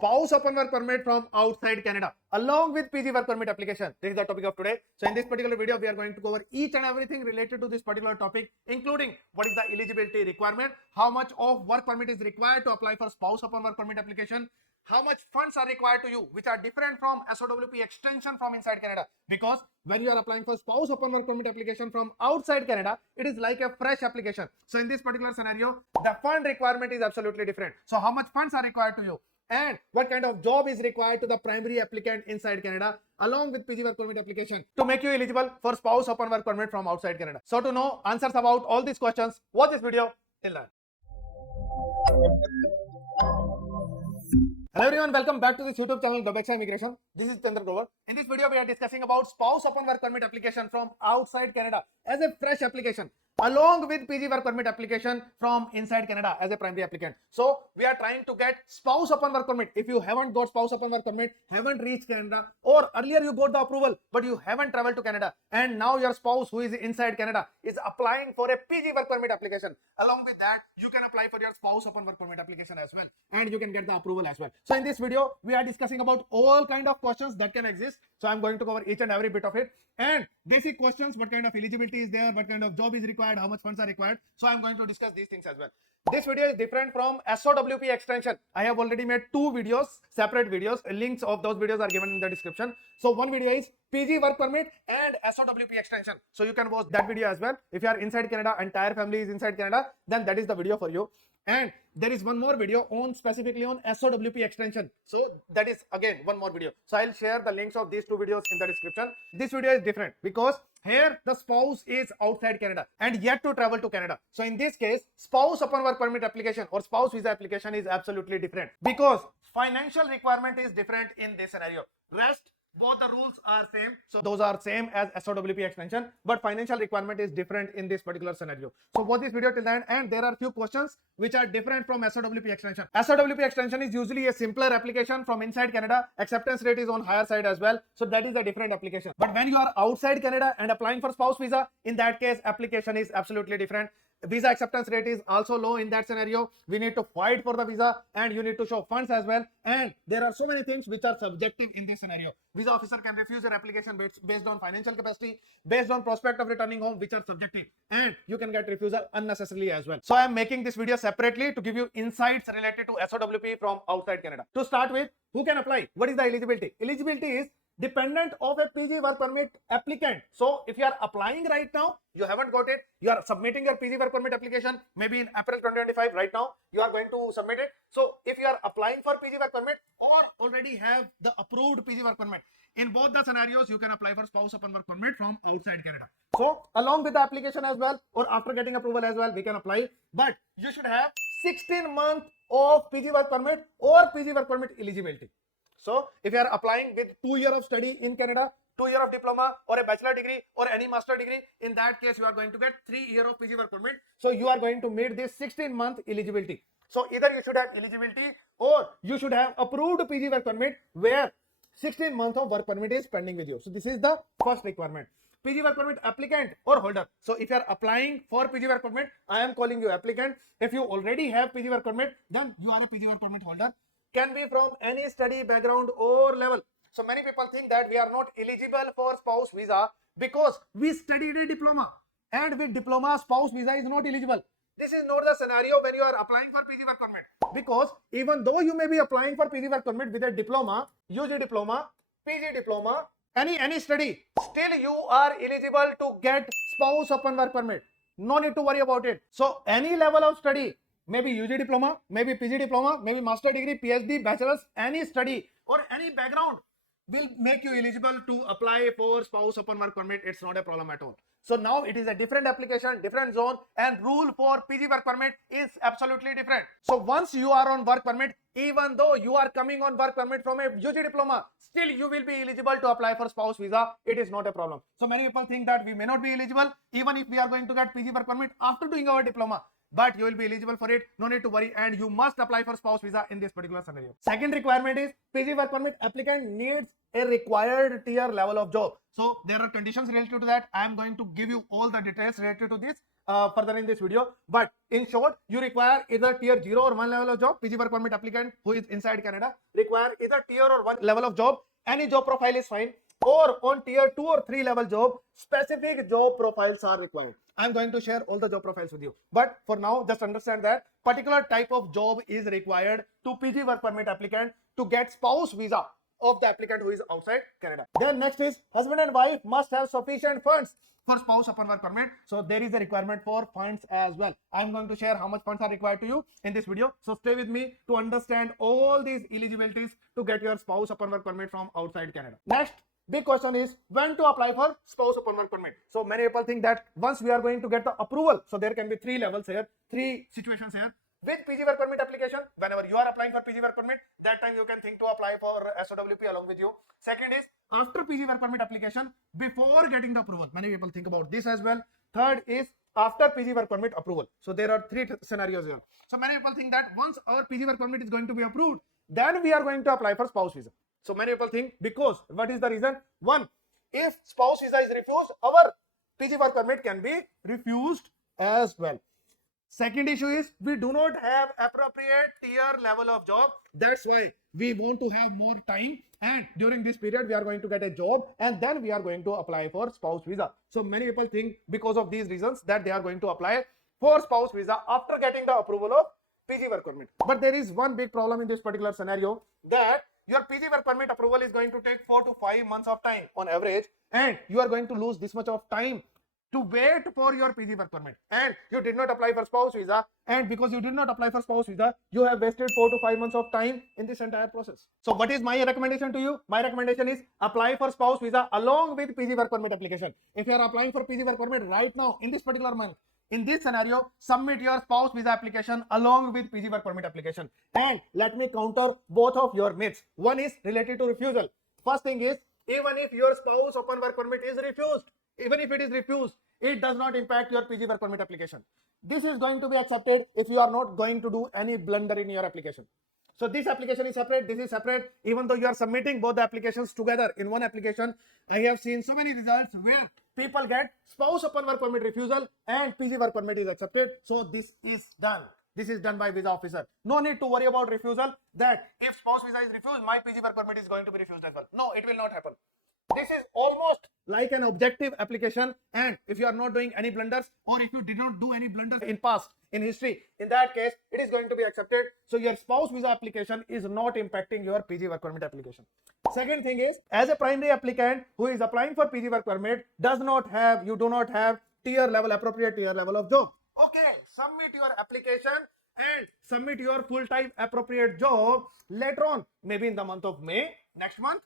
spouse open work permit from outside Canada along with PG work permit application. This is the topic of today. So in this particular video, we are going to cover each and everything related to this particular topic, including what is the eligibility requirement, how much of work permit is required to apply for spouse open work permit application, how much funds are required to you, which are different from SOWP extension from inside Canada. Because when you are applying for spouse open work permit application from outside Canada, it is like a fresh application. So in this particular scenario, the fund requirement is absolutely different. So how much funds are required to you, and what kind of job is required to the primary applicant inside Canada along with PG work permit application to make you eligible for spouse open work permit from outside Canada. So to know answers about all these questions, watch this video till then. Hello everyone, welcome back to this YouTube channel Dobexa Immigration. This is Chandra Grover. In this video, we are discussing about spouse open work permit application from outside Canada as a fresh application along with PG work permit application from inside Canada as a primary applicant. So we are trying to get spouse open work permit. If you haven't got spouse open work permit, haven't reached Canada, or earlier you got the approval but you haven't traveled to Canada, and now your spouse who is inside Canada is applying for a PG work permit application. Along with that, you can apply for your spouse open work permit application as well, and you can get the approval as well. So in this video, we are discussing about all kind of questions that can exist. So I'm going to cover each and every bit of it, and basic questions: what kind of eligibility is there, what kind of job is required, how much funds are required. So I'm going to discuss these things as well. This video is different from SOWP extension. I have already made two videos, separate videos. Links of those videos are given in the description. So one video is PG work permit and SOWP extension. So you can watch that video as well. If you are inside Canada, entire family is inside Canada, then that is the video for you. And there is one more video on specifically on SOWP extension. So that is again one more video. So I'll share the links of these two videos in the description. This video is different because here the spouse is outside Canada and yet to travel to Canada. So in this case, spouse open work permit application or spouse visa application is absolutely different because financial requirement is different in this scenario. Rest, both the rules are same. So those are same as SOWP extension, but financial requirement is different in this particular scenario. So watch this video till the end, and there are few questions which are different from SOWP extension. SOWP extension is usually a simpler application from inside Canada. Acceptance rate is on higher side as well. So that is a different application. But when you are outside Canada and applying for spouse visa, in that case, application is absolutely different. Visa acceptance rate is also low in that scenario. We need to fight for the visa and you need to show funds as well. And there are so many things which are subjective in this scenario. Visa officer can refuse your application based on financial capacity, based on prospect of returning home, which are subjective. And you can get refusal unnecessarily as well. So I am making this video separately to give you insights related to SOWP from outside Canada. To start with, who can apply? What is the eligibility? Eligibility is dependent of a PG work permit applicant. So if you are applying right now, you haven't got it, you are submitting your PG work permit application maybe in April 2025. Right now you are going to submit it. So if you are applying for PG work permit or already have the approved PG work permit, in both the scenarios you can apply for spouse open work permit from outside Canada. So along with the application as well, or after getting approval as well, we can apply, but you should have 16 months of PG work permit or PG work permit eligibility. So if you are applying with 2 years of study in Canada, 2 years of diploma or a bachelor degree or any master degree, in that case you are going to get 3 years of PG work permit. So you are going to meet this 16-month eligibility. So either you should have eligibility or you should have approved PG work permit where 16 months of work permit is pending with you. So this is the first requirement. PG work permit applicant or holder. So if you are applying for PG work permit, I am calling you applicant. If you already have PG work permit, then you are a PG work permit holder. Can be from any study background or level. So many people think that we are not eligible for spouse visa because we studied a diploma, and with diploma spouse visa is not eligible. This is not the scenario when you are applying for PG work permit, because even though you may be applying for PG work permit with a diploma, UG diploma, PG diploma, any study, still you are eligible to get spouse open work permit. No need to worry about it. So any level of study, maybe UG diploma, maybe PG diploma, maybe master degree, PhD, bachelor's, any study or any background will make you eligible to apply for spouse open work permit. It's not a problem at all. So now it is a different application, different zone, and rule for PG work permit is absolutely different. So once you are on work permit, even though you are coming on work permit from a UG diploma, still you will be eligible to apply for spouse visa. It is not a problem. So many people think that we may not be eligible even if we are going to get PG work permit after doing our diploma. But you will be eligible for it. No need to worry, and you must apply for spouse visa in this particular scenario. Second requirement is PG work permit applicant needs a required tier level of job. So there are conditions related to that. I am going to give you all the details related to this further in this video. But in short, you require either tier 0 or 1 level of job. PG work permit applicant who is inside Canada require either tier or 1 level of job. Any job profile is fine. Or on tier 2 or 3 level job, specific job profiles are required. I'm going to share all the job profiles with you. But for now, just understand that particular type of job is required to PG work permit applicant to get spouse visa of the applicant who is outside Canada. Then next is husband and wife must have sufficient funds for spouse upon work permit. So there is a requirement for funds as well. I'm going to share how much funds are required to you in this video. So stay with me to understand all these eligibilities to get your spouse upon work permit from outside Canada. Next big question is when to apply for spouse upon work permit. So many people think that once we are going to get the approval, so there can be 3 levels here, 3 situations here. With PG work permit application, whenever you are applying for PG work permit, that time you can think to apply for SOWP along with you. Second is after PG work permit application, before getting the approval. Many people think about this as well. Third is after PG work permit approval. So there are 3 scenarios here. So many people think that once our PG work permit is going to be approved, then we are going to apply for spouse visa. So many people think, because what is the reason? One, if spouse visa is refused, our PG work permit can be refused as well. Second issue is we do not have appropriate tier level of job. That's why we want to have more time, and during this period we are going to get a job and then we are going to apply for spouse visa. So many people think because of these reasons that they are going to apply for spouse visa after getting the approval of PG work permit. But there is one big problem in this particular scenario, that your PG work permit approval is going to take 4 to 5 months of time on average, and you are going to lose this much of time to wait for your PG work permit, and you did not apply for spouse visa, and because you did not apply for spouse visa, you have wasted 4 to 5 months of time in this entire process. So what is my recommendation to you? My recommendation is apply for spouse visa along with PG work permit application. If you are applying for PG work permit right now in this particular month, in this scenario, submit your spouse visa application along with PG work permit application. And let me counter both of your myths. One is related to refusal. First thing is, even if your spouse upon work permit is refused, even if it is refused, it does not impact your PG work permit application. This is going to be accepted if you are not going to do any blunder in your application. So this application is separate, this is separate. Even though you are submitting both the applications together in one application, I have seen so many results where people get spouse upon work permit refusal and PG work permit is accepted. So this is done. This is done by visa officer. No need to worry about refusal, that if spouse visa is refused, my PG work permit is going to be refused as well. No, it will not happen. This is almost like an objective application, and if you are not doing any blunders, or if you did not do any blunders in past, in history, in that case, it is going to be accepted. So your spouse visa application is not impacting your PG work permit application. Second thing is, as a primary applicant who is applying for PG work permit, you do not have appropriate tier level of job. Okay, submit your application and submit your full-time appropriate job later on, maybe in the month of May, next month,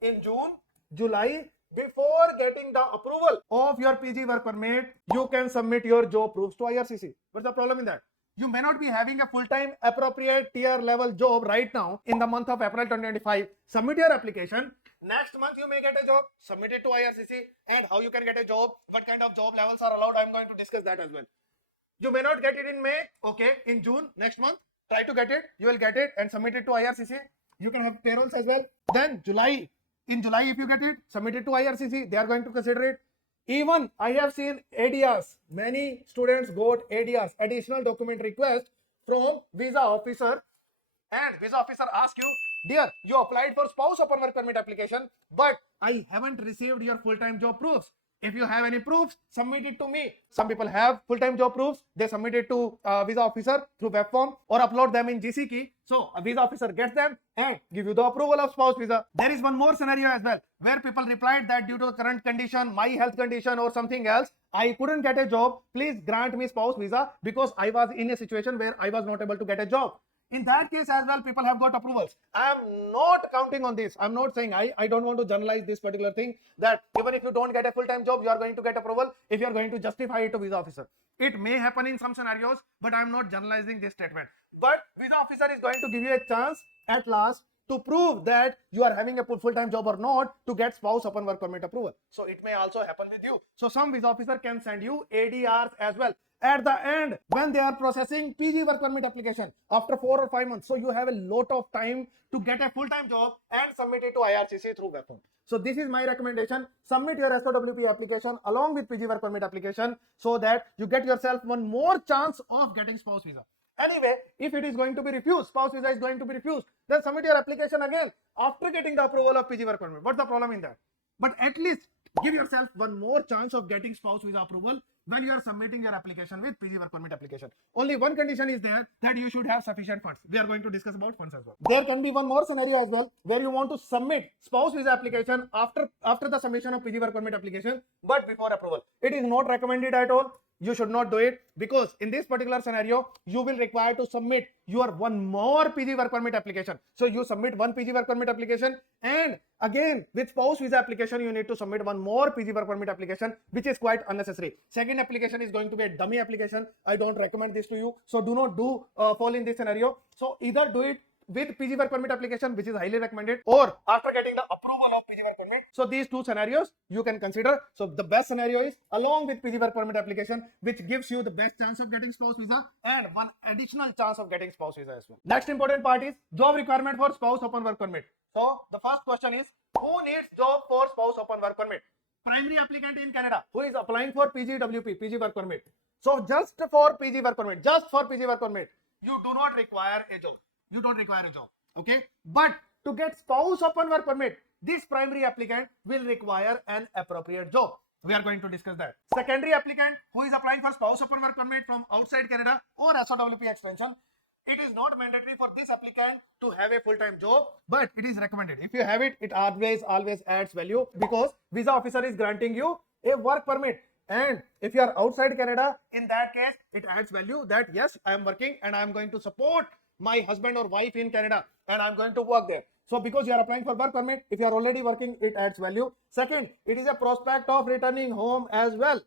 in June, July. Before getting the approval of your PG work permit, you can submit your job proofs to IRCC. What's the problem in that? You may not be having a full-time appropriate tier level job right now in the month of April 2025. Submit your application. Next month you may get a job. Submit it to IRCC. And how you can get a job, what kind of job levels are allowed, I'm going to discuss that as well. You may not get it in May. Okay, in June, next month, try to get it. You will get it and submit it to IRCC. You can have payrolls as well. Then July. In July, if you get it, submit it to IRCC. They are going to consider it. Even I have seen ADRs. Many students got ADRs, additional document request, from visa officer. And visa officer asks you, dear, you applied for spouse upon work permit application, but I haven't received your full-time job proofs. If you have any proofs, submit it to me. Some people have full-time job proofs. They submit it to visa officer through web form or upload them in GC key. So a visa officer gets them and give you the approval of spouse visa. There is one more scenario as well, where people replied that due to the current condition, my health condition or something else, I couldn't get a job. Please grant me spouse visa because I was in a situation where I was not able to get a job. In that case as well, people have got approvals. I am not counting on this. I'm not saying, I don't want to generalize this particular thing, that even if you don't get a full-time job, you are going to get approval if you are going to justify it to visa officer. It may happen in some scenarios, but I'm not generalizing this statement. But visa officer is going to give you a chance at last to prove that you are having a full-time job or not to get spouse upon work permit approval. So it may also happen with you. So some visa officer can send you ADRs as well. at the end when they are processing PG work permit application after 4 or 5 months. So you have a lot of time to get a full-time job and submit it to IRCC through web form. So this is my recommendation. Submit your SOWP application along with PG work permit application so that you get yourself one more chance of getting spouse visa. Anyway, if it is going to be refused, spouse visa is going to be refused, then submit your application again after getting the approval of PG work permit. What's the problem in that? But at least give yourself one more chance of getting spouse visa approval when you are submitting your application with PG work permit application. Only one condition is there, that you should have sufficient funds. We are going to discuss about funds as well. There can be one more scenario as well where you want to submit spouse visa application after the submission of PG work permit application but before approval. It is not recommended at all. You should not do it, because in this particular scenario you will require to submit your one more PG work permit application. So you submit one PG work permit application, and again with spouse visa application you need to submit one more PG work permit application, which is quite unnecessary. Second application is going to be a dummy application. I don't recommend this to you, so do not fall in this scenario. So either do it with PG work permit application, which is highly recommended, or after getting the approval of PG work permit. So these two scenarios you can consider. So the best scenario is along with PG work permit application, which gives you the best chance of getting spouse visa and one additional chance of getting spouse visa as well. Next important part is job requirement for spouse open work permit. So the first question is, who needs job for spouse open work permit? Primary applicant in Canada who is applying for PGWP, PG work permit. So just for PG work permit, you do not require a job. You don't require a job, okay? But to get spouse open work permit, this primary applicant will require an appropriate job. We are going to discuss that. Secondary applicant who is applying for spouse open work permit from outside Canada or SOWP extension, it is not mandatory for this applicant to have a full-time job, but it is recommended. If you have it, it always adds value, because visa officer is granting you a work permit. And if you are outside Canada, in that case, it adds value that yes, I am working and I am going to support my husband or wife in Canada and I'm going to work there. So because you are applying for work permit, if you are already working, it adds value. Second, it is a prospect of returning home as well.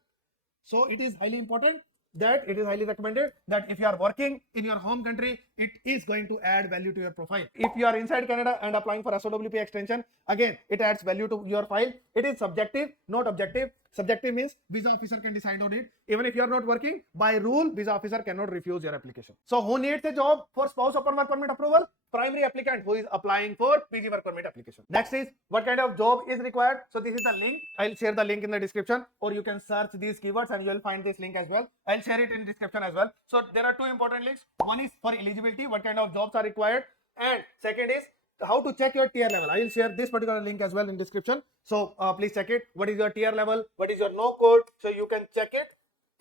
So it is highly important that it is highly recommended that if you are working in your home country, it is going to add value to your profile. If you are inside Canada and applying for SOWP extension, again, it adds value to your file. It is subjective, not objective. Subjective means visa officer can decide on it. Even if you are not working, by rule, visa officer cannot refuse your application. So who needs a job for spouse open work permit approval? Primary applicant who is applying for PG work permit application. Next is, what kind of job is required? So this is the link. I'll share the link in the description, or you can search these keywords and you will find this link as well. I'll share it in description as well. So there are two important links. One is for eligibility, what kind of jobs are required, and second is how to check your tier level. I will share this particular link as well in description. So please check it. What is your tier level? What is your no code? So you can check it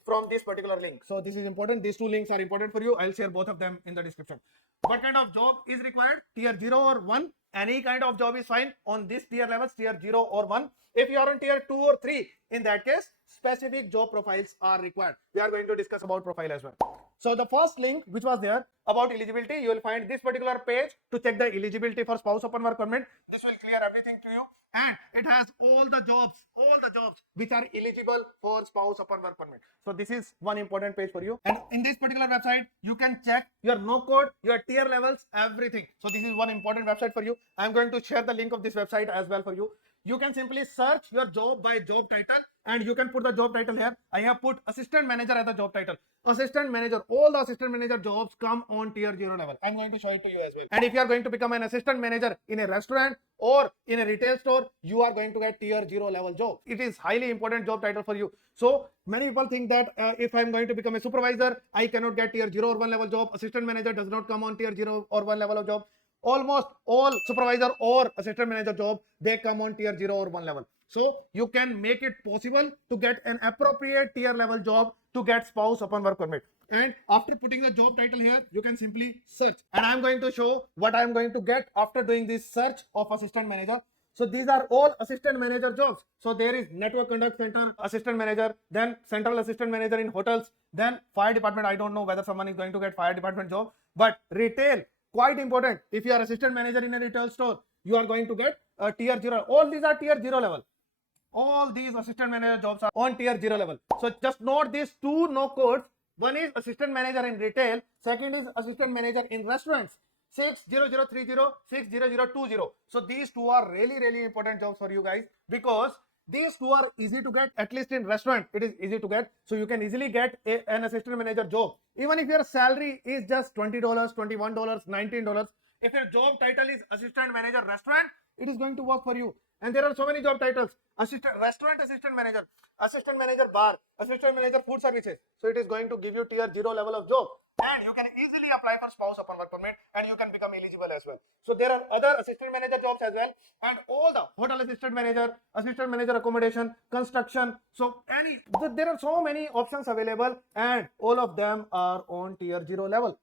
from this particular link. So this is important. These two links are important for you. I'll share both of them in the description. What kind of job is required? Tier 0 or 1. Any kind of job is fine on this tier levels, tier 0 or 1. If you are on tier 2 or 3, in that case, specific job profiles are required. We are going to discuss about profile as well. So the first link which was there about eligibility, you will find this particular page to check the eligibility for spouse open work permit. This will clear everything to you, and it has all the jobs which are eligible for spouse open work permit. So this is one important page for you. And in this particular website, you can check your no code, your tier levels, everything. So this is one important website for you. I'm going to share the link of this website as well for you. You can simply search your job by job title, and you can put the job title here. I have put assistant manager as the job title. Assistant manager, all the assistant manager jobs come on tier 0 level. I'm going to show it to you as well. And if you are going to become an assistant manager in a restaurant or in a retail store, you are going to get tier 0 level job. It is highly important job title for you. So many people think that if I'm going to become a supervisor, I cannot get tier 0 or 1 level job. Assistant manager does not come on tier 0 or 1 level of job. Almost all supervisor or assistant manager job, they come on tier 0 or 1 level. So you can make it possible to get an appropriate tier level job to get spouse open work permit. And after putting the job title here, you can simply search. And I'm going to show what I'm going to get after doing this search of assistant manager. So these are all assistant manager jobs. So there is network conduct center assistant manager, then central assistant manager in hotels, then fire department. I don't know whether someone is going to get fire department job, but retail, quite important. If you are assistant manager in a retail store, you are going to get a tier 0. All these are tier 0 level. All these assistant manager jobs are on tier 0 level. So just note these two no codes. One is assistant manager in retail. Second is assistant manager in restaurants. 60030, 60020. So these two are really important jobs for you guys, because These two are easy to get. At least in restaurant it is easy to get, so you can easily get an assistant manager job even if your salary is just $20, $21, $19. If your job title is assistant manager restaurant, it is going to work for you. And there are so many job titles: assistant restaurant assistant manager bar, assistant manager food services. So it is going to give you tier 0 level of job, and you can easily apply for spouse upon work permit, and you can become eligible as well. So there are other assistant manager jobs as well, and all the hotel assistant manager accommodation, construction. So there are so many options available, and all of them are on tier 0 level.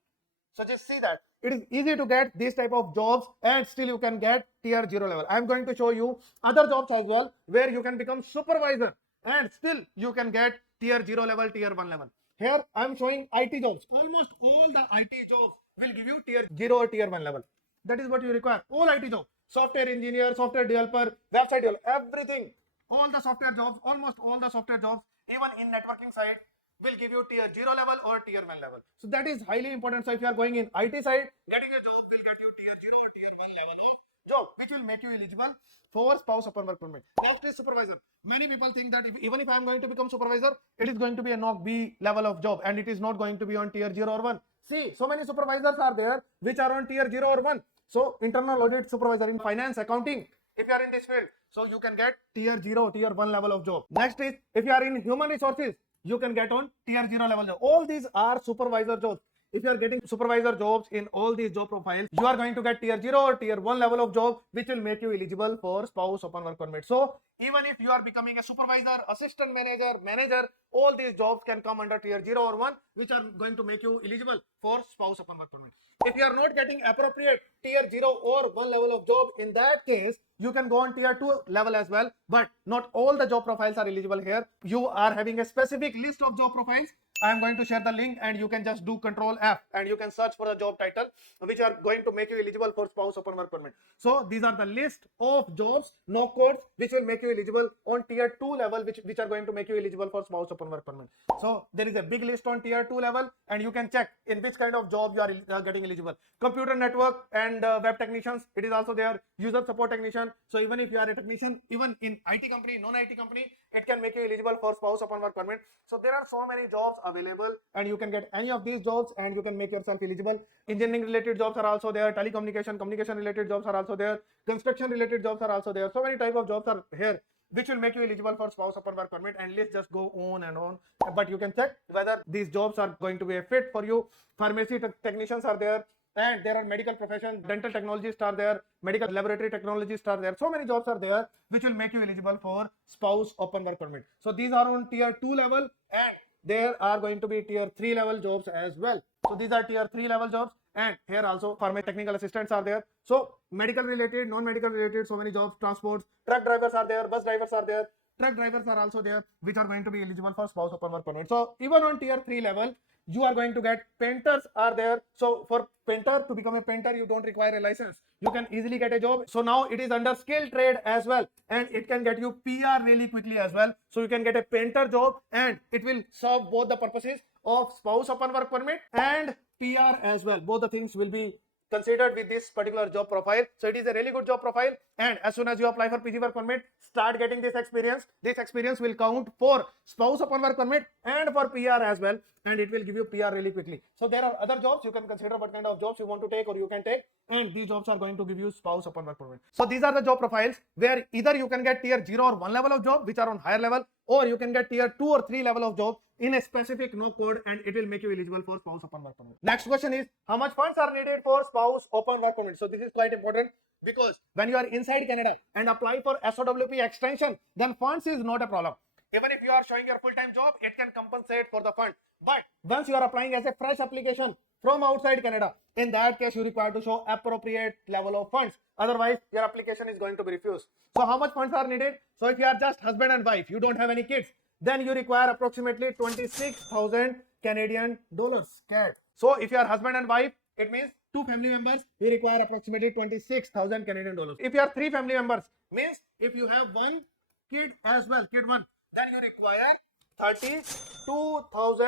So just see that it is easy to get these type of jobs, and still you can get tier 0 level. I am going to show you other jobs as well where you can become supervisor, and still you can get tier 0 level, tier 1 level. Here I am showing IT jobs. Almost all the IT jobs will give you tier 0 or tier 1 level. That is what you require. All IT jobs, software engineer, software developer, website developer, everything. All the software jobs, almost all the software jobs, even in networking side, will give you tier 0 level or tier 1 level. So that is highly important. So if you are going in IT side, getting a job will get you tier 0 or tier 1 level of job, which will make you eligible for spouse upon work permit. Next is supervisor. Many people think that even if I am going to become supervisor, it is going to be a NOC B level of job, and it is not going to be on tier 0 or 1. See, so many supervisors are there which are on tier 0 or 1. So internal audit supervisor in finance, accounting, if you are in this field, so you can get tier 0, tier 1 level of job. Next is if you are in human resources, you can get on tier 0 level job. All these are supervisor jobs. If you are getting supervisor jobs in all these job profiles, you are going to get tier 0 or tier 1 level of job, which will make you eligible for spouse upon work permit. So even if you are becoming a supervisor, assistant manager, all these jobs can come under tier 0 or 1, which are going to make you eligible for spouse upon work permit. If you are not getting appropriate tier 0 or 1 level of job, in that case, you can go on tier 2 level as well, but not all the job profiles are eligible here. You are having a specific list of job profiles. I am going to share the link, and you can just do Control F and you can search for the job title which are going to make you eligible for spouse upon work permit. So these are the list of jobs, no codes, which will make you eligible on tier 2 level, which are going to make you eligible for spouse upon work permit. So there is a big list on tier 2 level, and you can check in which kind of job you are getting eligible. Computer network and web technicians, it is also there. User support technician. So even if you are a technician, even in IT company, non-IT company, it can make you eligible for spouse upon work permit. So there are so many jobs available, and you can get any of these jobs and you can make yourself eligible. Engineering related jobs are also there. Communication related jobs are also there. Construction related jobs are also there. So many type of jobs are here which will make you eligible for spouse upon work permit, and list just go on and on. But you can check whether these jobs are going to be a fit for you. Pharmacy technicians are there, and there are medical profession, dental technologists are there, medical laboratory technologists are there. So many jobs are there which will make you eligible for spouse upon work permit. So these are on tier 2 level, and there are going to be tier 3 level jobs as well. So these are tier 3 level jobs, and here also pharmacy technical assistants are there. So medical related, non-medical related, so many jobs. Transports, truck drivers are there, bus drivers are there, truck drivers are also there, which are going to be eligible for spouse upon work permit. So even on tier 3 level, you are going to get painters are there. So for painter, to become a painter, you don't require a license. You can easily get a job. So now it is under skilled trade as well, and it can get you PR really quickly as well. So you can get a painter job, and it will serve both the purposes of spouse upon work permit and PR as well. Both the things will be considered with this particular job profile. So it is a really good job profile, and as soon as you apply for PG work permit, start getting this experience. This experience will count for spouse upon work permit and for PR as well, and it will give you PR really quickly. So there are other jobs. You can consider what kind of jobs you want to take, or you can take, and these jobs are going to give you spouse upon work permit. So these are the job profiles where either you can get tier 0 or 1 level of job, which are on higher level, or you can get tier 2 or 3 level of job in a specific no code, and it will make you eligible for spouse upon work permit. Next question is, how much funds are needed for spouse upon work permit? So this is quite important, because when you are inside Canada and apply for SOWP extension, then funds is not a problem. Even if you are showing your full-time job, it can compensate for the fund. But once you are applying as a fresh application from outside Canada, in that case you require to show appropriate level of funds. Otherwise, your application is going to be refused. So how much funds are needed? So if you are just husband and wife, you don't have any kids, then you require approximately 26,000 Canadian dollars CAD. So if you are husband and wife, it means 2 family members, you require approximately 26,000 Canadian dollars. If you are 3 family members, means if you have one kid as well, kid 1, then you require 32,000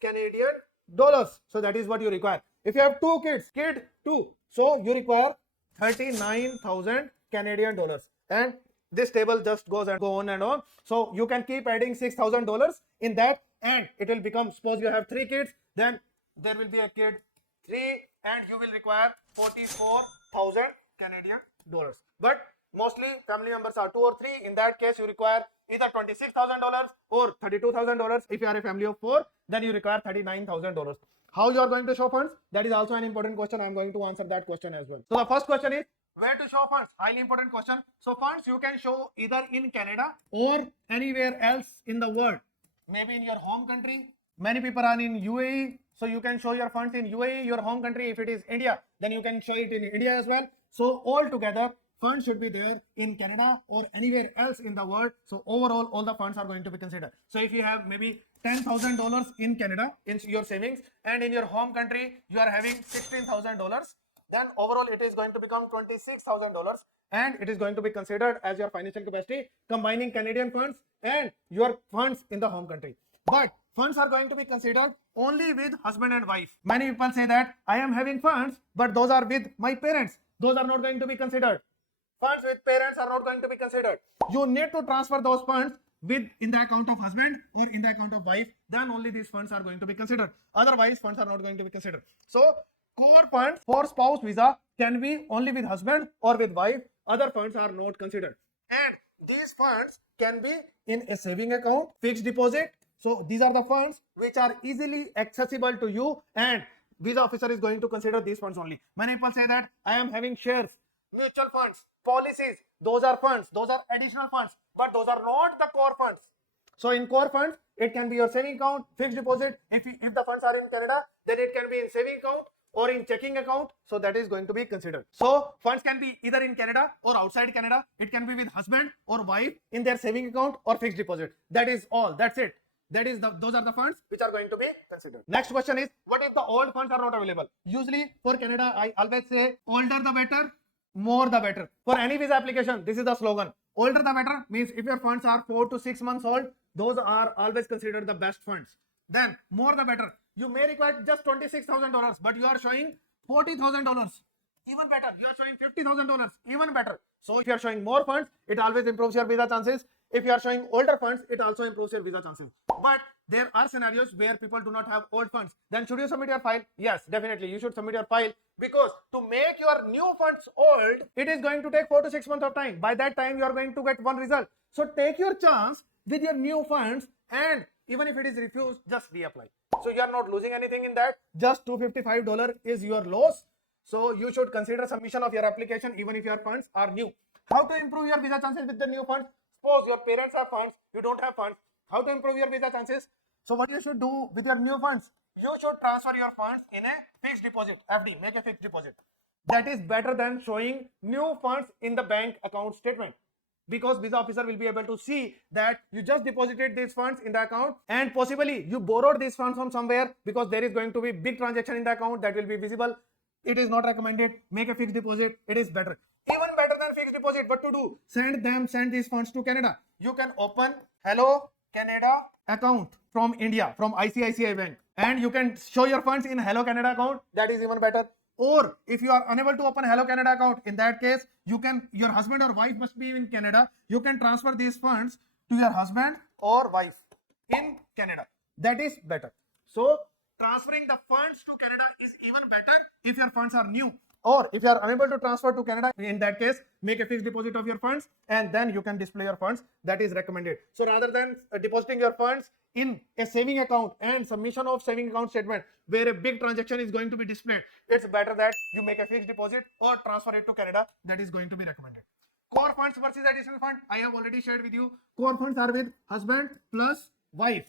Canadian dollars. So that is what you require. If you have 2 kids, kid 2, so you require 39,000 Canadian dollars. And this table just goes and go on and on. So you can keep adding $6,000 in that, and it will become, suppose you have 3 kids, then there will be a kid 3, and you will require 44,000 Canadian dollars. But mostly family members are 2 or 3. In that case, you require either $26,000 or $32,000. If you are a family of 4, then you require $39,000. How you are going to show funds? That is also an important question. I am going to answer that question as well. So the first question is where to show funds. Highly important question. So funds you can show either in Canada or anywhere else in the world. Maybe in your home country. Many people are in UAE, so you can show your funds in UAE, your home country. If it is India, then you can show it in India as well. So all together, funds should be there in Canada or anywhere else in the world. So overall, all the funds are going to be considered. So if you have maybe $10,000 in Canada in your savings, and in your home country you are having $16,000, then overall it is going to become $26,000, and it is going to be considered as your financial capacity, combining Canadian funds and your funds in the home country. But funds are going to be considered only with husband and wife. Many people say that I am having funds, but those are with my parents. Those are not going to be considered. Funds with parents are not going to be considered. You need to transfer those funds in the account of husband or in the account of wife. Then only these funds are going to be considered. Otherwise, funds are not going to be considered. So core funds for spouse visa can be only with husband or with wife. Other funds are not considered. And these funds can be in a saving account, fixed deposit. So these are the funds which are easily accessible to you, and visa officer is going to consider these funds only. Many people say that I am having shares, mutual funds, policies. Those are funds. Those are additional funds, but those are not the core funds. So in core funds, it can be your saving account, fixed deposit. If the funds are in Canada, then it can be in saving account or in checking account. So that is going to be considered. So funds can be either in Canada or outside Canada. It can be with husband or wife in their saving account or fixed deposit. That is all. That's it. Those are the funds which are going to be considered. Next question is, what if the old funds are not available? Usually for Canada, I always say older the better, more the better. For any visa application, this is the slogan. Older the better means if your funds are 4 to 6 months old, those are always considered the best funds. Then more the better. You may require just $26,000, but you are showing $40,000. Even better. You are showing $50,000. Even better. So if you are showing more funds, it always improves your visa chances. If you are showing older funds, it also improves your visa chances. But there are scenarios where people do not have old funds. Then should you submit your file? Yes, definitely. You should submit your file, because to make your new funds old, it is going to take 4 to 6 months of time. By that time, you are going to get one result. So take your chance with your new funds, and even if it is refused, just reapply. So you are not losing anything in that. Just $255 is your loss. So you should consider submission of your application even if your funds are new. How to improve your visa chances with the new funds? Suppose your parents have funds, you don't have funds. How to improve your visa chances? So what you should do with your new funds? You should transfer your funds in a fixed deposit, FD, make a fixed deposit. That is better than showing new funds in the bank account statement, because visa officer will be able to see that you just deposited these funds in the account, and possibly you borrowed these funds from somewhere, because there is going to be big transaction in the account that will be visible. It is not recommended. Make a fixed deposit. It is better. Even better than fixed deposit. What to do? Send these funds to Canada. You can open Hello Canada account from India, from ICICI Bank, and you can show your funds in Hello Canada account. That is even better. Or if you are unable to open Hello Canada account, in that case, your husband or wife must be in Canada. You can transfer these funds to your husband or wife in Canada. That is better. So transferring the funds to Canada is even better if your funds are new. Or if you are unable to transfer to Canada, in that case, make a fixed deposit of your funds, and then you can display your funds. That is recommended. So rather than depositing your funds in a saving account and submission of saving account statement where a big transaction is going to be displayed, it's better that you make a fixed deposit or transfer it to Canada. That is going to be recommended. Core funds versus additional fund, I have already shared with you. Core funds are with husband plus wife.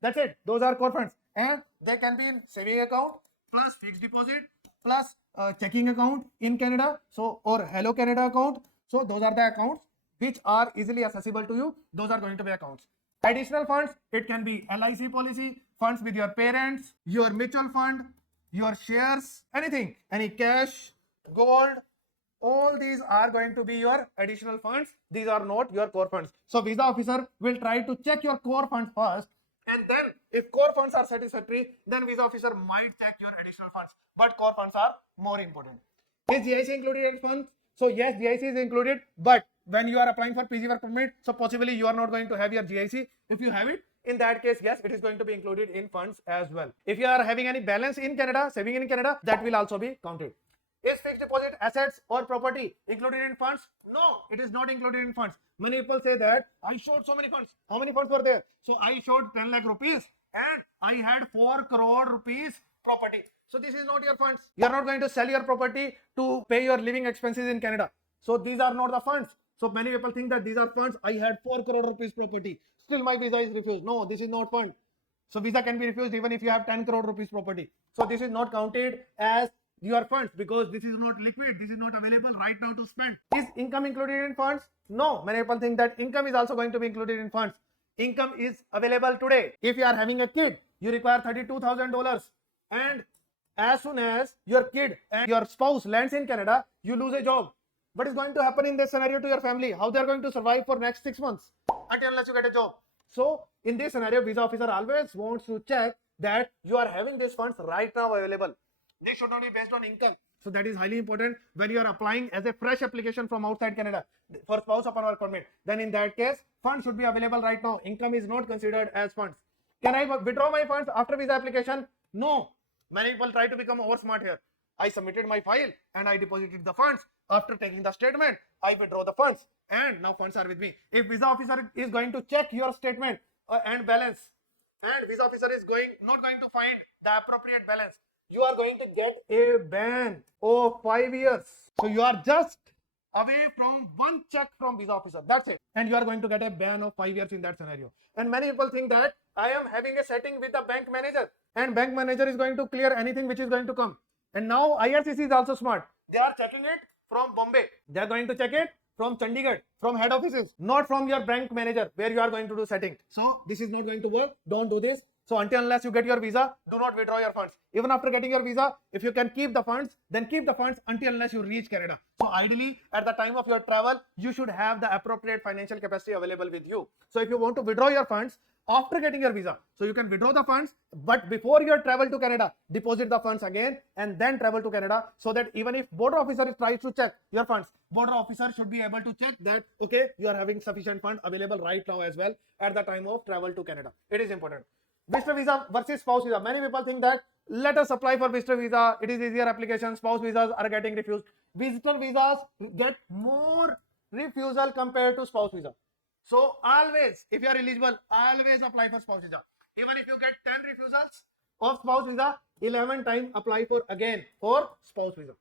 That's it. Those are core funds, and they can be in saving account plus fixed deposit plus checking account in Canada, so or Hello Canada account. So those are the accounts which are easily accessible to you. Those are going to be accounts. Additional funds, it can be LIC policy, funds with your parents, your mutual fund, your shares, anything, any cash, gold. All these are going to be your additional funds. These are not your core funds. So visa officer will try to check your core funds first, and then if core funds are satisfactory, then visa officer might check your additional funds. But core funds are more important. Is GIC included in funds? So yes, GIC is included, but when you are applying for PG work permit, so possibly you are not going to have your GIC. If you have it, in that case, yes, it is going to be included in funds as well. If you are having any balance in Canada, saving in Canada, that will also be counted. Is fixed deposit assets or property included in funds? No, it is not included in funds. Many people say that I showed so many funds. How many funds were there? So I showed 10 lakh rupees and I had 4 crore rupees property. So this is not your funds. You are not going to sell your property to pay your living expenses in Canada. So these are not the funds. So many people think that these are funds. I had 4 crore rupees property. Still my visa is refused. No, this is not fund. So visa can be refused even if you have 10 crore rupees property. So this is not counted as your funds because this is not liquid. This is not available right now to spend. Is income included in funds? No. Many people think that income is also going to be included in funds. Income is available today. If you are having a kid, you require $32,000 and as soon as your kid and your spouse lands in Canada, you lose a job. What is going to happen in this scenario to your family? How they are going to survive for next 6 months until unless you get a job? So in this scenario, visa officer always wants to check that you are having these funds right now available. They should not be based on income. So that is highly important when you are applying as a fresh application from outside Canada for spouse upon work permit. Then in that case, funds should be available right now. Income is not considered as funds. Can I withdraw my funds after visa application? No. Many people try to become over smart here. I submitted my file and I deposited the funds. After taking the statement, I withdraw the funds and now funds are with me. If visa officer is going to check your statement and balance and visa officer is not going to find the appropriate balance, you are going to get a ban of 5 years. So you are just away from one check from visa officer. That's it. And you are going to get a ban of 5 years in that scenario. And many people think that I am having a setting with the bank manager and bank manager is going to clear anything which is going to come. And now IRCC is also smart. They are checking it from Bombay. They are going to check it from Chandigarh, from head offices, not from your bank manager where you are going to do setting. So this is not going to work. Don't do this. So until unless you get your visa, do not withdraw your funds. Even after getting your visa, if you can keep the funds, then keep the funds until unless you reach Canada. So ideally, at the time of your travel, you should have the appropriate financial capacity available with you. So if you want to withdraw your funds after getting your visa, so you can withdraw the funds, but before your travel to Canada, deposit the funds again and then travel to Canada, so that even if border officer tries to check your funds, border officer should be able to check that, okay, you are having sufficient fund available right now as well at the time of travel to Canada. It is important. Visitor visa versus spouse visa. Many people think that let us apply for visitor visa. It is easier application. Spouse visas are getting refused. Visitor visas get more refusal compared to spouse visa. So always, if you are eligible, always apply for spouse visa. Even if you get 10 refusals of spouse visa, 11 times apply for again for spouse visa.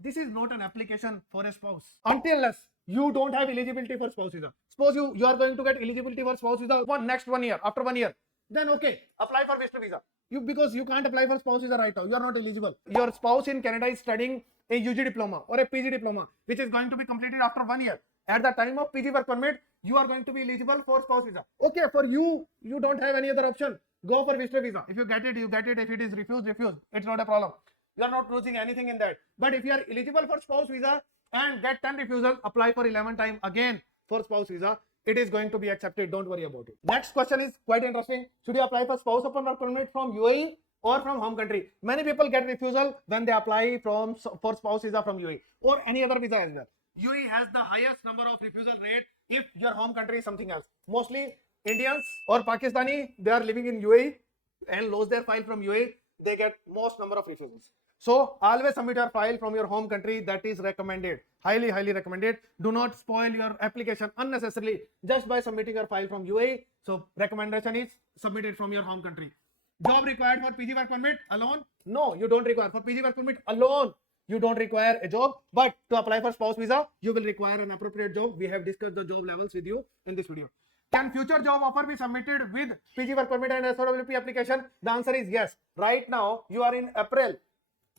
This is not an application for a spouse until unless you don't have eligibility for spouse visa. Suppose you are going to get eligibility for spouse visa for next 1 year, after 1 year. Then okay, apply for visitor visa. Because you can't apply for spouse visa right now. You are not eligible. Your spouse in Canada is studying a UG diploma or a PG diploma, which is going to be completed after 1 year. At the time of PG work permit, you are going to be eligible for spouse visa. Okay, for you don't have any other option. Go for visitor visa. If you get it, you get it. If it is refused, refused. It's not a problem. You are not losing anything in that. But if you are eligible for spouse visa and get 10 refusals, apply for 11 times again for spouse visa. It is going to be accepted. Don't worry about it. Next question is quite interesting. Should you apply for spouse upon work permit from UAE or from home country? Many people get refusal when they apply for spouse visa from UAE or any other visa as well. UAE has the highest number of refusal rate if your home country is something else. Mostly Indians or Pakistani, they are living in UAE and lose their file from UAE. They get most number of refusals. So always submit your file from your home country. That is recommended. Highly, highly recommended. Do not spoil your application unnecessarily just by submitting your file from UAE. So recommendation is submit it from your home country. Job required for PG work permit alone? No, you don't require. For PG work permit alone, you don't require a job. But to apply for spouse visa, you will require an appropriate job. We have discussed the job levels with you in this video. Can future job offer be submitted with PG work permit and SOWP application? The answer is yes. Right now, you are in April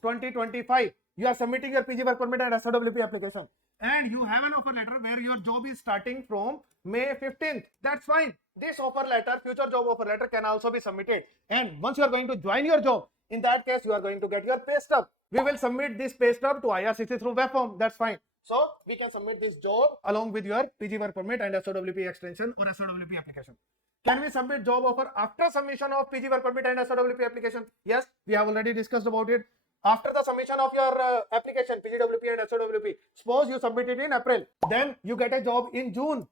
2025. You are submitting your PG work permit and SOWP application. And you have an offer letter where your job is starting from May 15th. That's fine. This offer letter, future job offer letter can also be submitted. And once you are going to join your job, in that case, you are going to get your pay stub. We will submit this pay stub to IRCC through web form. That's fine. So we can submit this job along with your PG work permit and SOWP extension or SOWP application. Can we submit job offer after submission of PG work permit and SOWP application? Yes, we have already discussed about it. After the submission of your application, PGWP and SOWP, suppose you submit it in April, then you get a job in June.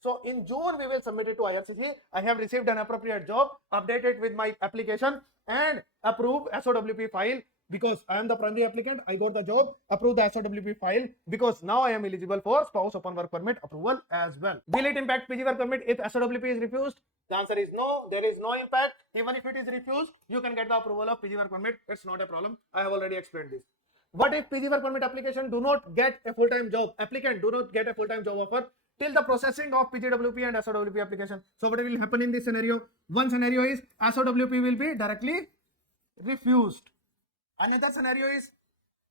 So in June, we will submit it to IRCC. I have received an appropriate job, update it with my application and approve SOWP file because I am the primary applicant. I got the job, approve the SOWP file because now I am eligible for spouse open work permit approval as well. Will it impact PG work permit if SOWP is refused? The answer is no, there is no impact. Even if it is refused, you can get the approval of PG work permit. It's not a problem. I have already explained this. What if PG work permit application do not get a full-time job? Applicant do not get a full-time job offer till the processing of PGWP and SOWP application. So what will happen in this scenario? One scenario is SOWP will be directly refused. Another scenario is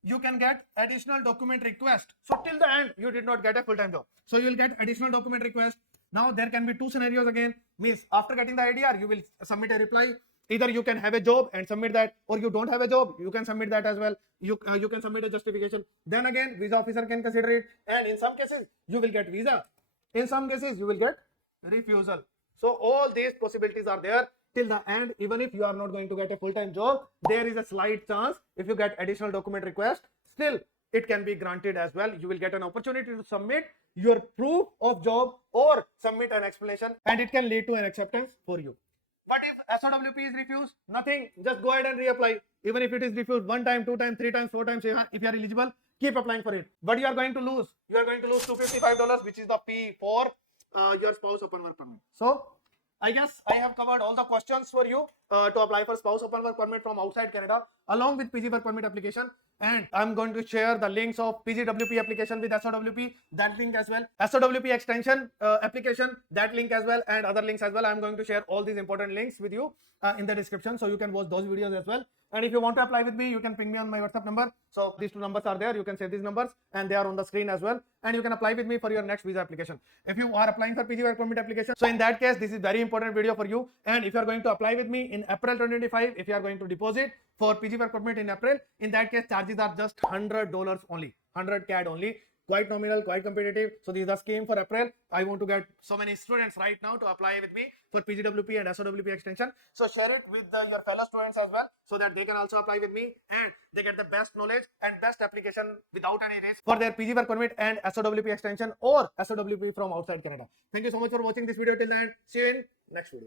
you can get additional document request. So till the end, you did not get a full-time job. So you will get additional document request. Now there can be two scenarios again. Means after getting the IDR, you will submit a reply. Either you can have a job and submit that, or you don't have a job, you can submit that as well. You can submit a justification. Then again, visa officer can consider it. And in some cases, you will get visa. In some cases, you will get refusal. So all these possibilities are there till the end. Even if you are not going to get a full-time job, there is a slight chance if you get additional document request, still it can be granted as well. You will get an opportunity to submit your proof of job or submit an explanation, and it can lead to an acceptance for you. But if SOWP is refused, nothing, just go ahead and reapply. Even if it is refused 1 time, 2 times, 3 times, 4 times, if you are eligible, keep applying for it. But you are going to lose. You are going to lose $255, which is the fee for your spouse open work permit. So I guess I have covered all the questions for you to apply for spouse open work permit from outside Canada along with PG work permit application. And I'm going to share the links of PGWP application with SOWP, that link as well. SOWP extension application, that link as well, and other links as well. I'm going to share all these important links with you in the description, so you can watch those videos as well. And if you want to apply with me, you can ping me on my WhatsApp number. So these two numbers are there. You can save these numbers and they are on the screen as well. And you can apply with me for your next visa application. If you are applying for PG work permit application, so in that case, this is very important video for you. And if you are going to apply with me in April 2025, if you are going to deposit for PG work permit in April, in that case, charges are just $100 only, 100 CAD only. Quite nominal, quite competitive. So this is the scheme for April. I want to get so many students right now to apply with me for PGWP and SOWP extension. So share it with your fellow students as well, so that they can also apply with me and they get the best knowledge and best application without any risk for their PG work permit and SOWP extension or SOWP from outside Canada. Thank you so much for watching this video till the end. See you in next video.